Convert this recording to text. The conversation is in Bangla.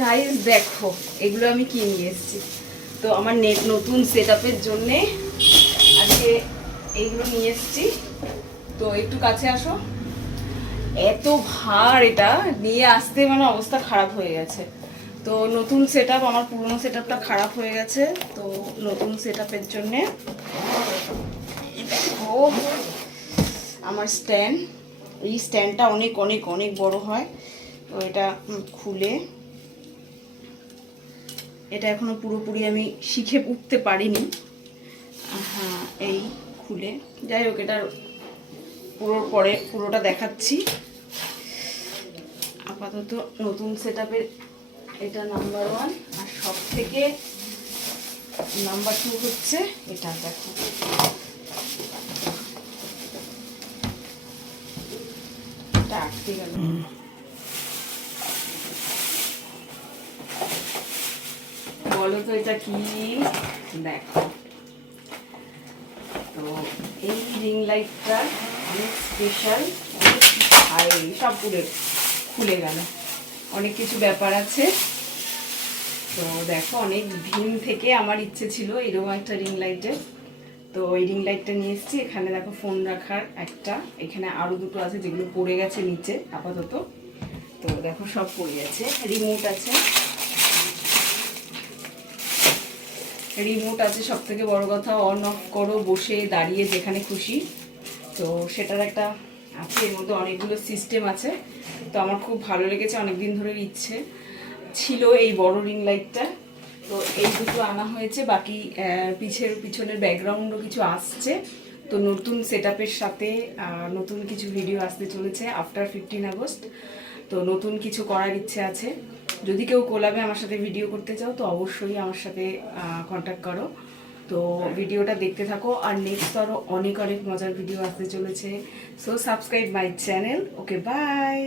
গাইস দেখো এগুলো আমি কি নিয়ে এসেছি। তো আমার নেট নতুন সেটআপের জন্যে আজকে এইগুলো নিয়ে এসেছি। তো একটু কাছে আসো। এত ভার, এটা নিয়ে আসতে মানে অবস্থা খারাপ হয়ে গেছে। তো নতুন সেটআপ, আমার পুরনো সেটআপটা খারাপ হয়ে গেছে। তো নতুন সেটআপের জন্যে দেখো আমার স্ট্যান্ড, এই স্ট্যান্ডটা অনেক অনেক অনেক বড় হয়। তো এটা খুলে, এটা এখনো পুরোপুরি আমি শিখে উঠতে পারিনি। হ্যাঁ, এই খুলে, যাই হোক এটার পরে পুরোটা দেখাচ্ছি। আপাতত নতুন সেটআপের এটা নাম্বার 1, আর সব থেকে নাম্বার 2 হচ্ছে এটা। দেখো এটা আটকে গেল। বলো তো এটা কি? দেখো, তো এই রিং লাইটটা অনেক স্পেশাল। সব খুলে গেল, অনেক কিছু ব্যাপার আছে। তো দেখো, অনেক দিন থেকে আমার ইচ্ছে ছিল এরকম একটা রিং লাইটের। তো ওই রিং লাইটটা নিয়ে এসেছি। এখানে দেখো ফোন রাখার একটা, এখানে আরও দুটো আছে যেগুলো পড়ে গেছে নিচে আপাতত। তো দেখো সব পড়ে গেছে। রিমোট আছে, সব থেকে বড় কথা, অন অফ করো বসে দাঁড়িয়ে যেখানে খুশি। তো সেটার একটা আছে, এর মধ্যে অনেকগুলো সিস্টেম আছে। তো আমার খুব ভালো লেগেছে, অনেকদিন ধরে ইচ্ছে ছিল এই বড় রিং লাইটটা। তো এই দুটো আনা হয়েছে, বাকি পিছনের ব্যাকগ্রাউন্ডও কিছু আসছে। তো নতুন সেটআপের সাথে নতুন কিছু ভিডিও আসতে চলেছে আফটার 15 আগস্ট। তো নতুন কিছু করার ইচ্ছে আছে। যদি কেউ কোলাবে আমার সাথে ভিডিও করতে চাও তো অবশ্যই আমার সাথে কন্ট্যাক্ট করো। তো ভিডিওটা দেখতে থাকো, আর নেক্সট আরও অনেক অনেক মজার ভিডিও আসতে চলেছে। So subscribe my channel. Okay, by.